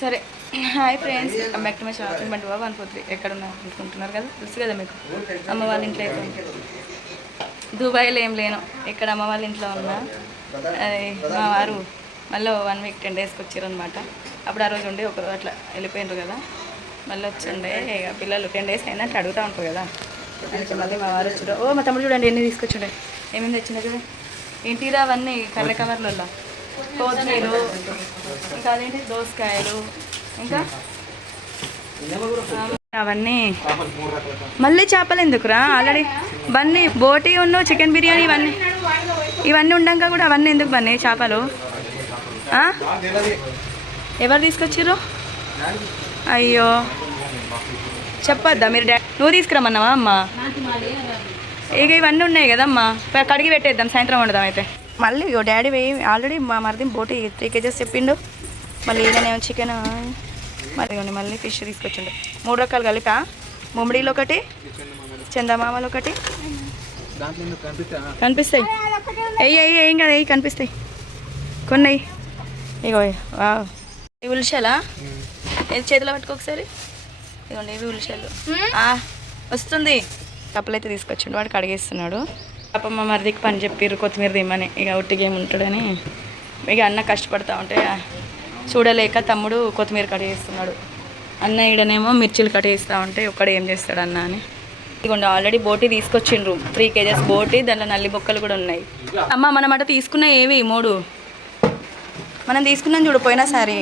సరే hi friends, welcome back to my channel. బండి బాబు 143 ఎక్కడ ఉన్నారు అనుకుంటున్నారు కదా, తెలుసు కదా మీకు. అమ్మ వాళ్ళ ఇంట్లో అయితే దుబాయ్లో ఏం లేను, ఇక్కడ అమ్మ వాళ్ళ ఇంట్లో ఉన్నా. మా వారు మళ్ళీ 1 వీక్ 10 డేస్కి వచ్చారు అనమాట. అప్పుడు ఆ రోజు ఉండి ఒకరోజు అట్లా వెళ్ళిపోయినారు కదా, మళ్ళీ వచ్చిండే. ఇక పిల్లలు 10 డేస్ అయినట్టు అడుగుతూ ఉంటారు కదా, అందుకే మళ్ళీ మా వారు వచ్చారు. ఓ మా తమ్ముడు చూడండి ఎన్ని తీసుకొచ్చిండే, ఏమేమి తెచ్చిండే కదా. ఏంటిరా అవన్నీ కర్ర కవర్లలో, కొత్తిమీర, ఇంకా అదేంటి దోసకాయలు, ఇంకా అవన్నీ. మళ్ళీ చేపలు ఎందుకురా, ఆల్రెడీ బన్నీ బోటి ఉన్న చికెన్ బిర్యానీ ఇవన్నీ ఉండగా కూడా అవన్నీ ఎందుకు బన్నీ చేపలు? ఎవరు తీసుకొచ్చారు? అయ్యో చెప్పొద్దా మీరు? నువ్వు తీసుకురమ్మన్నావా అమ్మ? ఇక ఇవన్నీ ఉన్నాయి కదమ్మా, కడిగి పెట్టేద్దాం, సాయంత్రం వండుదాం అయితే. మళ్ళీ డాడీ వేయి ఆల్రెడీ మా మరిది బోటి 3 kgs చెప్పిండు. మళ్ళీ ఈయననేమో చికెన్, మళ్ళీ ఫిష్ తీసుకొచ్చిండు. 3 రకాలు కలిపా, ముమ్మడిలో ఒకటి, చందమామలు ఒకటి కనిపిస్తాయి. ఏం కదా ఏ కనిపిస్తాయి కొన్ని. ఇగో ఇవి ఉల్లిషాలా, ఏది చేతిలో పట్టుకో ఒకసారి. ఇదిగోండి ఇవి ఉల్లిషాలు. వస్తుంది. కప్పలైతే తీసుకొచ్చిండు, వాడికి అడిగేస్తున్నాడు. పాప మా మరిదికి పని చెప్పిర్రు కొత్తిమీర తిమ్మని, ఇక ఉట్టిగా ఏముంటాడని. ఇక అన్న కష్టపడతా ఉంటే చూడలేక తమ్ముడు కొత్తిమీర కట్ చేస్తున్నాడు. అన్న ఈడనేమో మిర్చిలు కట్ చేస్తూ ఉంటే ఒక్కడే ఏం చేస్తాడు అన్న అని. ఇదిగోండి ఆల్రెడీ బోటి తీసుకొచ్చిండ్రు, 3 kgs బోటి, దాంట్లో నల్లి బొక్కలు కూడా ఉన్నాయి. అమ్మ మనం అట తీసుకున్న ఏవి 3 మనం తీసుకున్నాం చూడు పోయినసారి.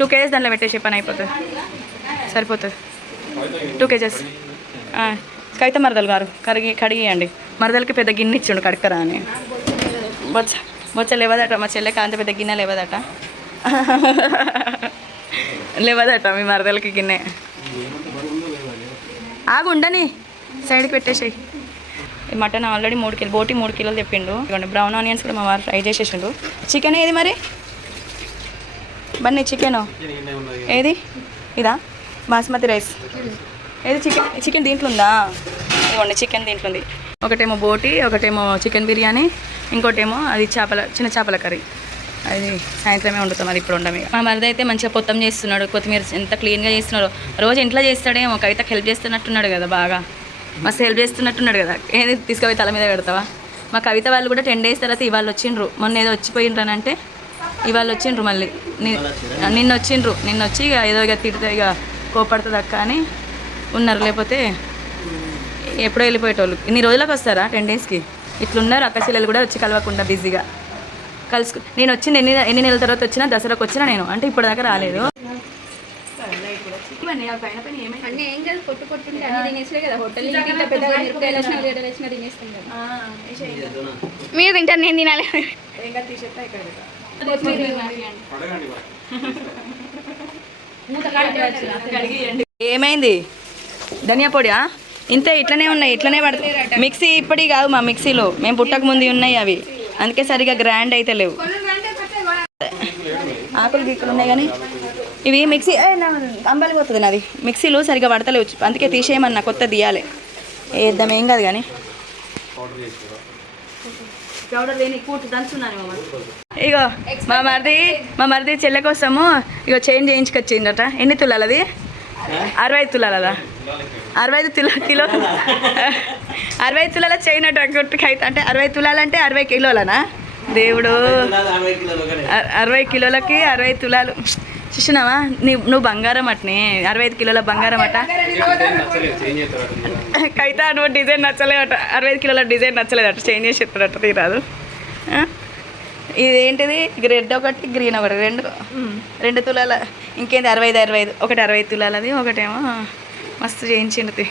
2 kgs దాంట్లో పెట్టేసే పని అయిపోతుంది, సరిపోతుంది. 2 kgs కవిత మరదలు గారు కడిగియండి. మరదలకి పెద్ద గిన్నె ఇచ్చిండు కడకరా అని. బొచ్చ లేవదట, మా చెల్లెకి అంత పెద్ద గిన్నె లేవదట. లేవదట మీ మరదలకి గిన్నె. ఆగు ఉండని, సైడ్కి పెట్టేసాయి. మటన్ ఆల్రెడీ 3 కిలో, బోటి 3 కిలోలు తెప్పిండు. ఇవ్వండి బ్రౌన్ ఆనియన్స్ కూడా మా వారు ఫ్రై చేసేసిండు. చికెన్ ఏది మరి బన్నీ? చికెను ఏది? ఇదా బాస్మతి రైస్ ఏది? చికెన్ దీంట్లో ఉందా? ఇవ్వండి చికెన్ దీంట్లో ఉంది. ఒకటేమో బోటి, ఒకటేమో చికెన్ బిర్యానీ, ఇంకోటేమో అది చిన్న చేపల కర్రీ. అది సాయంత్రమే వండుతాం, అది ఇప్పుడు ఉండమే. మా మరిది అయితే మంచిగా పొత్తం చేస్తున్నాడు, కొత్తిమీర ఎంత క్లీన్గా చేస్తున్నాడు. రోజు ఇంట్లో చేస్తాడేమో, కవితకి హెల్ప్ చేస్తున్నట్టున్నాడు కదా, బాగా మస్తు హెల్ప్ చేస్తున్నట్టున్నాడు కదా. ఏది తీసుకుపోయి తల మీద పెడతావా? మా కవిత వాళ్ళు కూడా 10 డేస్ తర్వాత ఇవాళ వచ్చిండ్రు. మొన్న ఏదో వచ్చిపోయిండ్రనంటే ఇవాళ వచ్చిండ్రు. మళ్ళీ నిన్న వచ్చి ఇక ఏదో ఇక తిడితే ఇక కోపడుతుంది అక్క అని ఉన్నారు. లేకపోతే ఎప్పుడో వెళ్ళిపోయేటోళ్ళు. ఇన్ని రోజులకు వస్తారా 10 డేస్కి? ఇట్లున్నారు అక్క చెల్లెలు కూడా వచ్చి కలవకుండా బిజీగా నేను వచ్చింది ఎన్ని నెలల తర్వాత వచ్చినా, దసరాకు వచ్చినా నేను అంటే ఇప్పుడు దాకా రాలేదు. మీరు తింటారు, నేను తినాలి. ఏమైంది? ధనియా పొడియా? ఇంతే, ఇట్లనే ఉన్నాయి, ఇట్లనే పడుతుంది. మిక్సీ ఇప్పటి కాదు, మా మిక్సీలో మేము పుట్టక ముందు ఉన్నాయి అవి, అందుకే సరిగా గ్రైండ్ అయితే లేవు. ఆకులు గీకులు ఉన్నాయి కానీ ఇవి మిక్సీ అంబలిపోతుంది నాది. మిక్సీలో సరిగా పడతలేవు, అందుకే తీసేయమన్నా, కొత్త తీయాలి. వేద్దాం ఏం కాదు కానీ. ఇగో మా మరిది చెల్లె కోసము ఇగో చైన్ చేయించుకొచ్చిందట. ఎన్ని తులాలది? 65 తులాలదా? 65 కిలో 65 తులాల చైన్ అట గుర్తుకి అయితే. అంటే 60 తులాలంటే 60 కిలోలనా? దేవుడు, 60 కిలోలకి 60 తులాలు చూసినావా? నువ్వు బంగారం అట్నే, 65 కిలోల బంగారం అట. కైతా నువ్వు డిజైన్ నచ్చలేదట, 65 కిలోల డిజైన్ నచ్చలేదట, చేంజ్ చేసి చెప్తాడట. తీరాదు. ఇదేంటిది? రెడ్ ఒకటి, గ్రీన్ ఒకటి, 2 తులాల. ఇంకేంది 65 ఒకటి 60 తులాలది, ఒకటేమో మస్తు చేయించింది,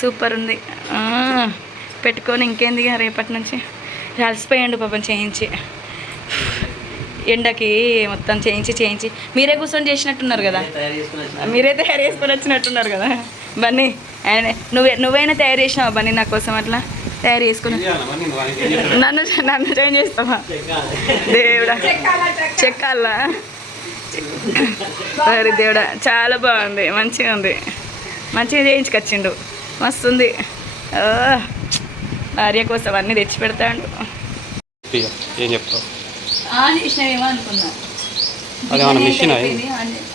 సూపర్ ఉంది. పెట్టుకొని ఇంకేంది రేపటి నుంచి అలసిపోయాడు పాపం చేయించి. ఎండకి మొత్తం చేయించి మీరే కూర్చొని చేసినట్టున్నారు కదా, మీరే తయారు చేసుకొని వచ్చినట్టున్నారు కదా బన్నీ. నువ్వైనా తయారు చేసినావా బన్నీ నా కోసం? అట్లా తయారు చేసుకుని నన్ను జాయిన్ చేస్తావా? దేవుడా చెక్కాలా? సరే దేవుడా, చాలా బాగుంది, మంచిగా ఉంది, మంచిగా చేయించుకొచ్చిండు, మస్తు ఉంది. భార్య కోసం అన్నీ తెచ్చి పెడతాడు. ఏం చెప్తావు? చేసినావేమో అనుకున్నా. అదేమన్నా మిషన్ అది?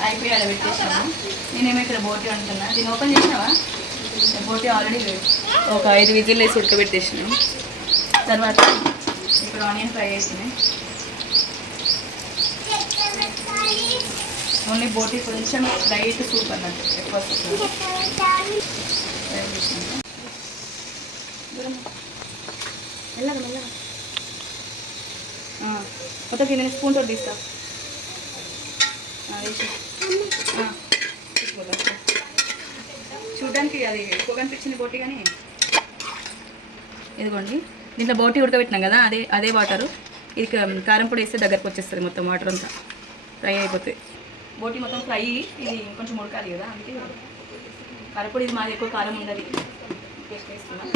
అయిపోయి అలా పెట్టేసాము. నేనేమో ఇక్కడ బోటి వండుతున్నా. దీన్ని ఓపెన్ చేసినావా? బోటి ఆల్రెడీ ఒక 5 విజిల్ వేసి ఉడకబెట్టేసినాం. తర్వాత ఇక్కడ ఆనియన్ ఫ్రై చేసినాయి. ఓన్లీ బోటి కొంచెం లైట్ సూప్ అన్నట్టు, ఎక్కువ సూప్ ఫ్రై చేసినాము. మెల్లగా మెల్లగా మొత్తం కింద స్పూన్ తోటి తీస్తా. చూడడానికి అది ఎక్కువ కనిపించింది బోటి, కానీ ఇదిగోండి దీంట్లో బోటి ఉడకబెట్టినాం కదా, అదే వాటరు. ఇది కారం పొడి వేస్తే దగ్గరకు వచ్చేస్తుంది మొత్తం వాటర్ అంతా, ఫ్రై అయిపోతుంది. బోటి మొత్తం ఫ్రై, ఇది కొంచెం ఉడకాలి కదా, అందుకే కారపొడి. ఇది మాది ఎక్కువ కారం ఉండదు, టేస్ట్ వేస్తున్నాం.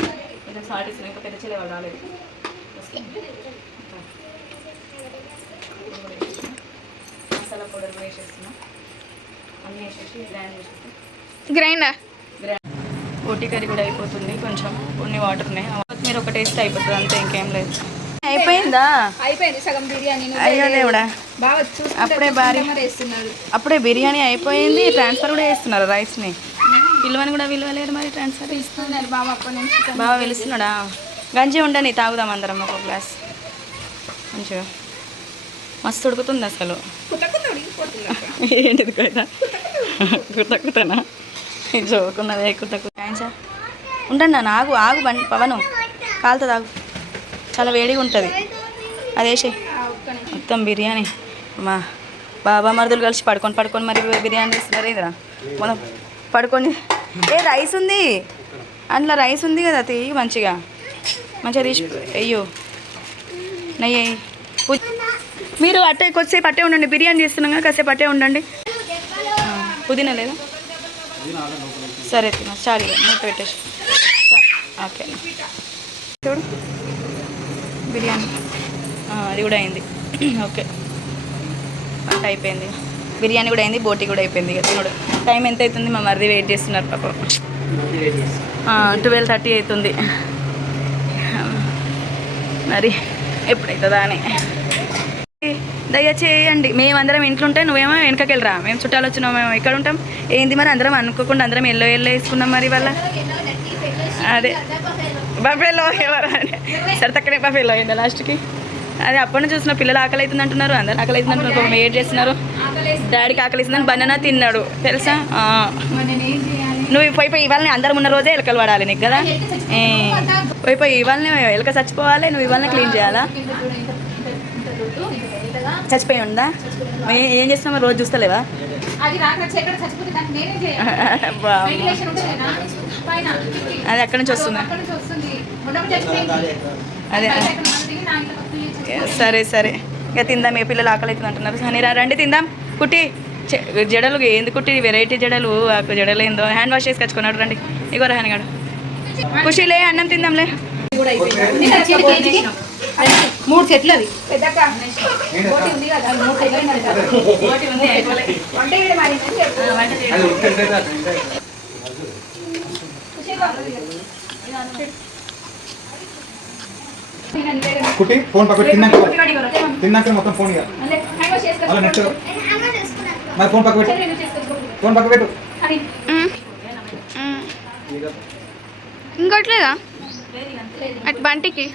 కొంచెం సాల్ట్ ఇస్తున్నాం, ఇంకా పెద్ద చెల్లె వాళ్ళు రాలేదు. మసాలా పౌడర్ కూడా వేసేస్తున్నాం. అన్నీ వేసేసి గ్రైండర్ బోటి కర్రీ కూడా అయిపోతుంది. కొంచెం కొన్ని వాటర్ ఉన్నాయి, మీరు ఒక టేస్ట్ అయిపోతుంది అంతే, ఇంకేం లేదు. అయిపోయిందా? అయిపోయింది సగం బిర్యానీ. అయ్యో దేవుడా, బాగా అప్పుడే అప్పుడే బిర్యానీ అయిపోయింది. ట్రాన్స్ఫర్ కూడా చేస్తున్నారు రైస్ని. పిలువని కూడా విలువలేరు మరి, ట్రాన్స్ఫర్ ఇస్తున్నారు బాబా అప్పటి నుంచి. బాగా పిలుస్తున్నాడా? గంజి ఉండని తాగుదాం అందరం ఒక గ్లాస్. మంచిగా మస్తు ఉడుకుతుంది అసలు. ఏంటిది కదా, కుతకుతనా జోకున్నదే కుతకు. ఉండండి నాన్న, ఆగు ఆగు పవను, కాలుతుంది ఆగు, చాలా వేడిగా ఉంటుంది. అది వేసి మొత్తం బిర్యానీ. మా బాబా మరుదులు కలిసి పడుకొని మరి బిర్యానీ చేస్తున్నారు. ఇదిరా మనం పడుకొని. రైస్ ఉంది అందులో, రైస్ ఉంది కదా, తీయి మంచిగా తీసి. అయ్యో నెయ్యి మీరు అట్టే కొద్దిసేపు అట్టే ఉండండి, బిర్యానీ చేస్తున్నాం కదా, కాసేపు అట్టే ఉండండి. పుదీనా లేదా? సరే చాలు, మూత పెట్టేసి. ఓకే చూడు బిర్యానీ అది కూడా అయింది. ఓకే వంట అయిపోయింది, బిర్యానీ కూడా అయింది, బోటి కూడా అయిపోయింది. ఇక తినడు. టైం ఎంత అవుతుంది? మా మరిది వెయిట్ చేస్తున్నారు పాపం. 12:30 అవుతుంది. మరి ఎప్పుడవుతుందా అని దయచేయండి. మేమందరం ఇంట్లో ఉంటే నువ్వేమో వెనకకి వెళ్ళరా, మేము చుట్టాలు వచ్చినాం, మేము ఎక్కడ ఉంటాం ఏంది మరి? అందరం అనుకోకుండా అందరం ఎల్లో వేసుకున్నాం మరి వాళ్ళ. అదే బఫేలో ఎవరు సరే తక్కడే బఫేలో అయిందా లాస్ట్కి? అదే అప్పటి నుంచి చూసిన పిల్లలు ఆకలి అవుతుంది అంటున్నారు, అందరు ఆకలి అవుతుంది అంటున్నారు, వెయిట్ చేస్తున్నారు. డాడీకి ఆకలి అవుతుందని బనానా తిన్నాడు తెలుసా? నువ్వు పోయి ఇవాళని అందరం ఉన్న రోజే ఎలకలు పడాలి నీకు కదా. పోయి ఇవాళనే ఎలక చచ్చిపోవాలి, నువ్వు ఇవాళనే క్లీన్ చేయాలా? చచ్చిపోయి ఉందా? ఏం చేస్తున్నావు రోజు చూస్తలేవా? అది అక్కడి నుంచి వస్తుంది. అదే సరే ఇక తిందాం. ఏ పిల్లలు ఆకలి అవుతుంది అంటున్నారు. అని రండి తిందాం. కుట్టి జడలు ఏంది కుట్టి, వెరైటీ జడలు, జడలు ఏందో హ్యాండ్ వాష్ చేసి కచ్చుకున్నాడు. రండి ఇగో రహానిగాడు. ఖుషిలే అన్నం తిందాంలే. 3 సెట్లు అవి కుట్టి ఫోన్ పక్కన తిన్నాక మొత్తం ఫోన్ నెక్స్ట్ మరి ఫోన్ పక్క పెట్టు. ఇంకోట్లేదా అటు బంటికి?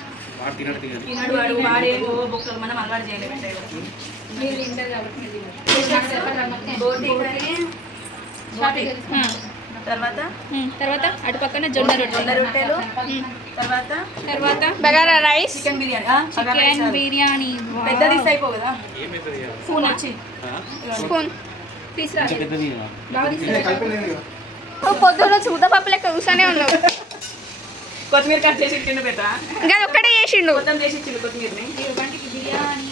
తర్వాత అటు పక్కన జొన్న రొట్టెలు, తర్వాత బగారా రైస్, చికెన్ బిర్యానీ పెద్దది అయిపో కదా. స్పూన్ పొద్దున్న చూదపప్పు లెక్క కూర్చొనే ఉన్నావు. కొత్తిమీర కట్ చేసి ఇచ్చిండు బెట, ఇంకా ఒక్కటే చేసిండు. మొత్తం చేసి ఇచ్చిండు కొత్తిమీరని. బిర్యానీ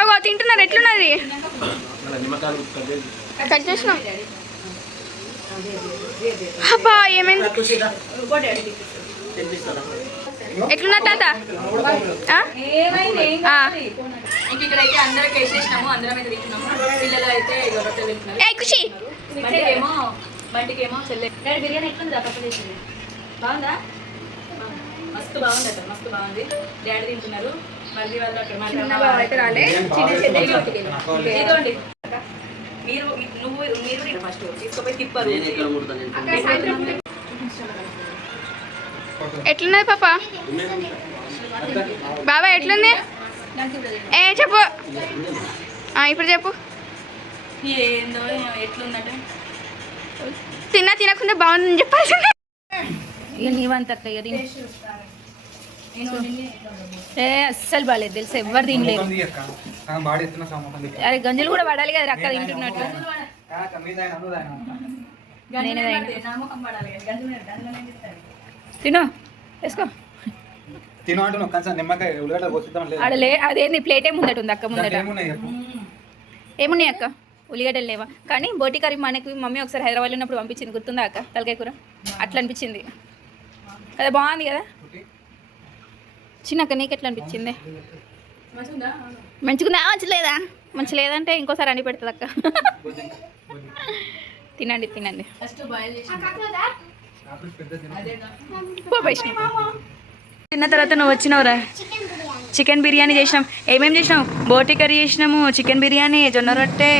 అగో తింటున్నారు. ఎట్లున్నది? కట్ చేసినాం. అబ్బా ఏమైంది? ఎట్లున్నా తాత? ఇక్కడైతే అందరికి వేసేసినాము, అందరం అయితే తింటున్నాము. పిల్లలు అయితే ఖుషి బంటికేమో చెల్లె బిర్యానీ ఎట్లుంది? పప్పు చేసింది బాగుందా? మస్తు మస్తు బాగుంది అక్కడ, మస్తు బాగుంది. డాడీ తింటున్నారు, మళ్ళీ వాళ్ళు అక్కడ చిన్న బావ అయితే రాలే, చిన్న చెల్లి ఇదిగోండి. మీరు మీరు ఫస్ట్ తీసుకుపోయి తిప్పరు. ఎట్లున్నది పాప? బాబా ఎట్లుంది? చెప్పు. ఇప్పుడు చెప్పు. ఏందో ఎట్లుందంటే తినకుండా బాగుందని చెప్పాల్సింది. ఇక నీవంతక్క ఇక అస్సలు బాగాలేదు తెలుసా, ఎవరు తినలేదు. అరే గంజులు కూడా పడాలి కదా అక్క తింటున్నట్టు. తిను వేసుకో. ఆడలే అదేంది ప్లేట్ ముందట ఉంది అక్క ముందట. ఏమున్నాయి అక్క? ఉల్లిగడ్డలు లేవా? కానీ బోటి కర్రీ మనకి మమ్మీ ఒకసారి హైదరాబాద్లో ఉన్నప్పుడు పంపించింది, గుర్తుందా అక్క? తలకాయ కూర అట్లా అనిపించింది కదా, బాగుంది కదా చిన్నక్క. నీకు ఎట్లా అనిపించింది? మంచిగుందా? మంచిలేదా? మంచి లేదంటే ఇంకోసారి అని పెడుతుంది అక్క. తినండి తినండి. తిన్న తర్వాత నువ్వు వచ్చినావురా. చికెన్ బిర్యానీ చేసినాం. ఏమేమి చేసినావు? బోటి కర్రీ చేసినాము, చికెన్ బిర్యానీ, జొన్న రొట్టె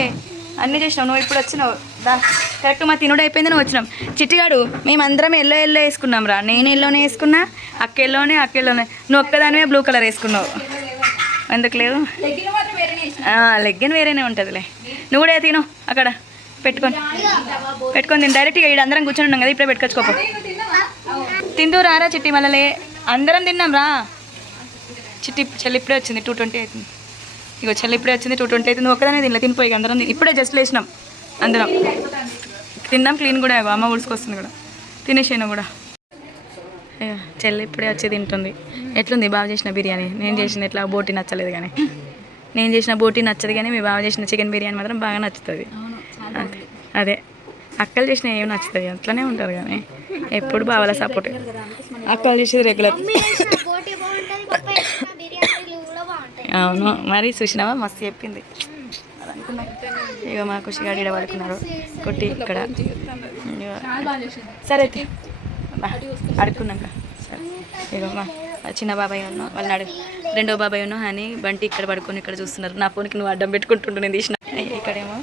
అన్నీ చేసినావు. నువ్వు ఇప్పుడు వచ్చినావు దా. కరెక్ట్ మా తినుడు అయిపోయింది, నువ్వు వచ్చినాం. చిట్టిగాడు మేమందరం ఎల్లో వేసుకున్నాం రా. నేను ఎల్లోనే వేసుకున్నా, అక్క ఎల్లోనే. నువ్వు ఒక్కదానివే బ్లూ కలర్ వేసుకున్నావు. ఎందుకు లేదు? లెగ్గిన్ వేరేనే ఉంటుందిలే. నువ్వు కూడా తిను అక్కడ పెట్టుకొని తిని డైరెక్ట్గా ఇక్కడ అందరం కూర్చొని ఉన్నాం కదా, ఇప్పుడే పెట్టుకొచ్చుకోపో. తింటూ రారా చిట్టి, మళ్ళీ అందరం తిన్నాం రా. చిట్టి చెల్లి ఇప్పుడే వచ్చింది, 2:20 అవుతుంది. ఇగో చెల్లి ఇప్పుడే వచ్చింది, 2:20 అవుతుంది. నువ్వు ఒక్కదానే తినలే, తినిపోయి అందరం ఇప్పుడే జస్ట్ లేచినాం అందరం తిన్నాం. క్లీన్ కూడా అమ్మ ఉడుచుకొస్తుంది కూడా, తినేసాను కూడా. చెల్లి ఇప్పుడే వచ్చి తింటుంది. ఎట్లుంది బాగా చేసిన బిర్యానీ? నేను చేసిన ఎట్లా బోటి నచ్చలేదు, కానీ నేను చేసిన బోటి నచ్చదు, కానీ మీ బాగా చేసిన చికెన్ బిర్యానీ మాత్రం బాగా నచ్చుతుంది. అదే అక్కలు చేసిన ఏమి నచ్చుతుంది, అట్లనే ఉంటారు. కానీ ఎప్పుడు బావాల సపోర్ట్. అక్కలు చేసేది రెగ్యులర్. అవును మరి చూసినావా, మస్తు చెప్పింది. ఇక మా ఖుషిగా ఈడ పడుకున్నారు కొట్టి ఇక్కడ. సరే అడుక్కున్నాక సరే. ఇక మా చిన్న బాబాయ్ ఉన్నావు, వాళ్ళని రెండో బాబాయ్ ఉన్నావు అని బంటి ఇక్కడ పడుకొని ఇక్కడ చూస్తున్నారు. నా ఫోన్కి నువ్వు అడ్డం పెట్టుకుంటుంటూ నేను తీసిన. ఇక్కడేమో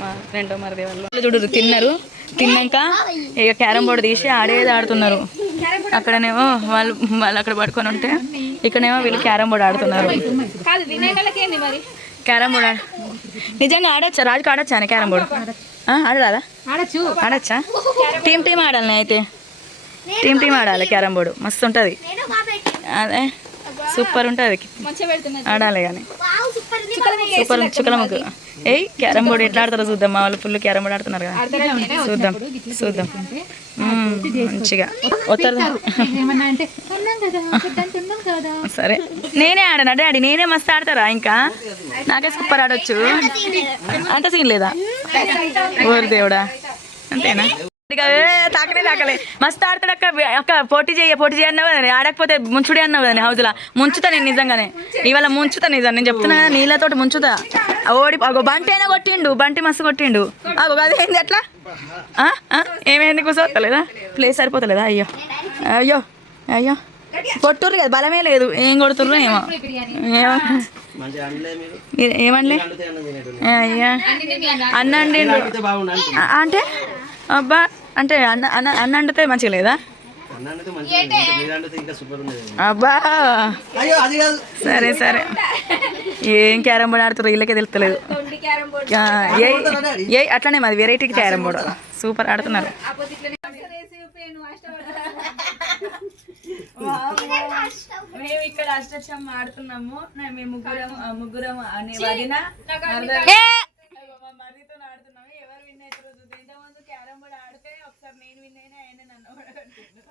మా రెండో మరిది వాళ్ళు చూడరు. తిన్నాక ఇక క్యారమ్ బోర్డు తీసి ఆడుతున్నారు. అక్కడనేమో వాళ్ళు అక్కడ పడుకొని ఉంటే, ఇక్కడేమో వీళ్ళు క్యారమ్ బోర్డు ఆడుతున్నారు. క్యారమ్ బోర్డు నిజంగా ఆడచ్చా? రాజుకి ఆడచ్చా క్యారమ్ బోర్డు? ఆడరాదా? ఆడచ్చా? టీం ఆడాలి. అయితే టీం ఆడాలి క్యారమ్ బోర్డు, మస్తు ఉంటుంది. అదే సూపర్ ఉంటుంది, ఆడాలి. కానీ సూపర్ చుక్కల ముగ్గు. క్యారమ్ బోర్డు ఎట్లా ఆడతారో చూద్దాం. మా వాళ్ళు ఫుల్ క్యారమ్ బోర్డు ఆడుతున్నారు కదా, చూద్దాం మంచిగా వస్తారు. సరే నేనే ఆడనా డాడీ? నేనే మస్తు ఆడతారా? ఇంకా నాకే సూపర్ ఆడొచ్చు. అంత సీన్ లేదా? ఓరి దేవుడా, అంతేనా? తాకలే మస్తు ఆడతాడు అక్క. పోటీ చేయన్నావు కదా, ఆడకపోతే ముంచుడే అన్నావు కదా హౌజ్లా. ముంచుతా నేను నిజంగానే, ఇవాళ ముంచుతా నిజం. నేను చెప్తున్నా కదా, నీళ్ళతోటి ముంచుతా. అగో బంటి అయినా కొట్టిండు, బంటి మస్తు కొట్టిండు. అగో అదేంది అట్లా? ఏమైంది? కూర్చోలేదా? ప్లేస్ సరిపోతలేదా? అయ్యో కొట్టుర్రు కదా, బలమే లేదు. ఏం కొడుతుర్రు ఏమో ఏమనలే. అయ్యా అన్న అంటే అబ్బా, అంటే అన్న అంటే మంచిగా లేదా? అబ్బా సరే. ఏం క్యారమ్ బోర్డు ఆడుతారు వీళ్ళకే తెలుస్తలేదు. అట్లనే మాది వెరైటీ క్యారమ్ బోర్డు, సూపర్ ఆడుతున్నారు. మేము ఇక్కడ అష్టచమ్మ ఆడుతున్నాము. మేము ముగ్గురం అనే వదిన మర్రితో ఆడుతున్నాము. ఎవరు విన్ అవుతారో చూద్దాం. ఇంతకుముందు క్యారమ్ బోర్డు ఆడితే ఒకసారి నేను విన్ అయినా, ఆయన నన్ను ఓడగొట్టిండు.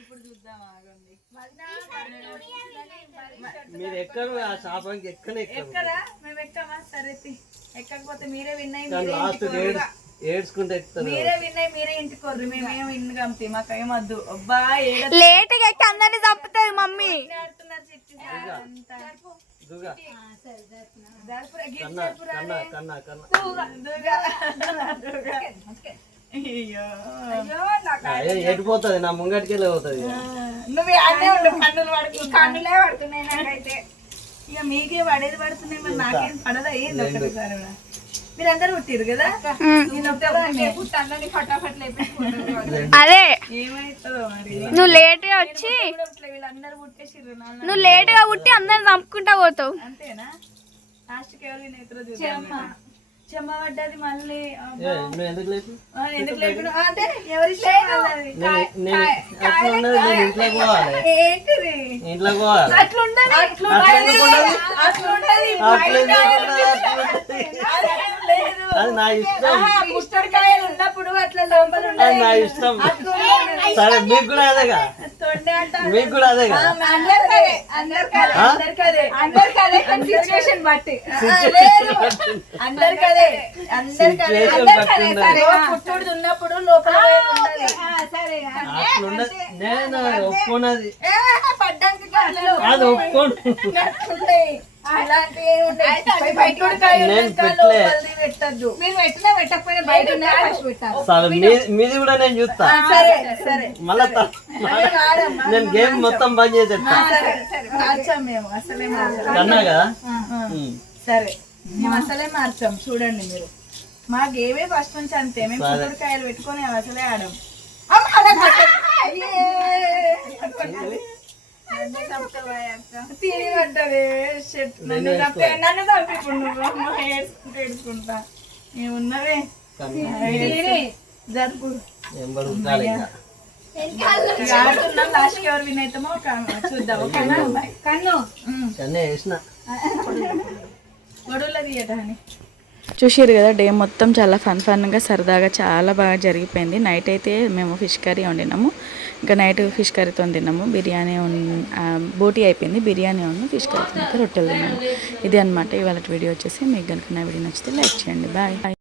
ఇప్పుడు చూద్దాం ఆగండి. ఎక్కరా? మేము ఎక్కమా? సరే ఎక్కకపోతే మీరే విన్ అయ్యి మీరే ఇంటికోర్రు. మేమేం విన్ కంపి, మాకేం వద్దు. అబ్బా లేట్ గా అందరినీ చంపుతుంది మమ్మీ. ఆడుతున్నారు చిట్టి ఎడిపోతుంది నా ముంగటికి వెళ్ళి పోతుంది నువ్వు అన్నీ ఉండు కన్నులు పడుకు కన్నులే పడుతున్నాయి నాకైతే ఇక మీకే పడేది పడుతున్నాయి మరి నాకేం పడదా ఏంది ఒకటిసారి కూడా మీరందరూ పుట్టిరు కదా నేను పుట్టండి ఫటాఫట్ అదే ఏమవుతుందో మరి నువ్వు లేట్గా వచ్చి వీళ్ళందరూ పుట్టేసిర్రు నాన్న నువ్వు లేట్గా పుట్టి అందరిని చంపుకుంటా పోతావు. అంతేనా లాస్ట్కి ఎవరు వినేతరో చూద్దాం. చెమ్మ పడ్డది మళ్ళీ నువ్వు ఎందుకు లేదు ఎందుకు లేకుండా అంటే ఎవరి ఇష్టం వాళ్ళది. అట్లా ఉన్నది నేను ఇంట్లోకి పోవాలి ఏంటిది ఇంట్లోకి పోవాలి అట్లుంటది అట్లుంటది అది నా ఇష్టం పుస్తకాయలు ఉన్నప్పుడు అట్లా లోపల అది నా ఇష్టం సరే మీకు కూడా అదేగా తొండే అంట మీకు కూడా అదేగా సిచ్యువేషన్ బట్టి అందరికదే పుట్టుడు ఉన్నప్పుడు లోపల సరే అట్లుండదు నేను ఒప్పుకున్నది పడ్డానికి అది ఒప్పుకోను నేను పెట్టలే మీరు పెట్టినా పెట్టకపోయినా బయట పెట్టాలి సరే మీది కూడా నేను చూస్తా సరే సరే మళ్ళా నేను గేమ్ మొత్తం బంద్ చేసేస్తా మార్చాం మేము అసలే మార్చాం కన్నా కదా సరే మేము అసలే మార్చాం చూడండి మీరు మా గేమే ఫస్ట్ నుంచి అంతే మేము పుట్టుకాయలు పెట్టుకొని అసలే ఆడాం తిని పడ్డది నన్ను చంపి ఇప్పుడు నువ్వు ఏడ్చుకుంటా ఏమున్నవే జరుపు ఏం పడుతుంది ఆడుతున్నాం లాస్ట్ ఎవరు విన్ అవుతామో చూద్దాం ఓకేనా కన్ను కన్నా వేసిన గొడవలు తీయట అని చూసారు కదా డే మొత్తం చాలా ఫన్గా సరదాగా చాలా బాగా జరిగిపోయింది. నైట్ అయితే మేము ఫిష్ కర్రీ వండినాము, ఇంకా నైట్ ఫిష్ కర్రీతో తిన్నాము. బిర్యానీ బోటీ అయిపోయింది, బిర్యానీ ఫిష్ కర్రీతో రొట్టెలు తిన్నాము. ఇది అనమాట ఇవాళ వీడియో వచ్చేసి. మీకు కనుక నా వీడియో నచ్చితే లైక్ చేయండి. బాయ్.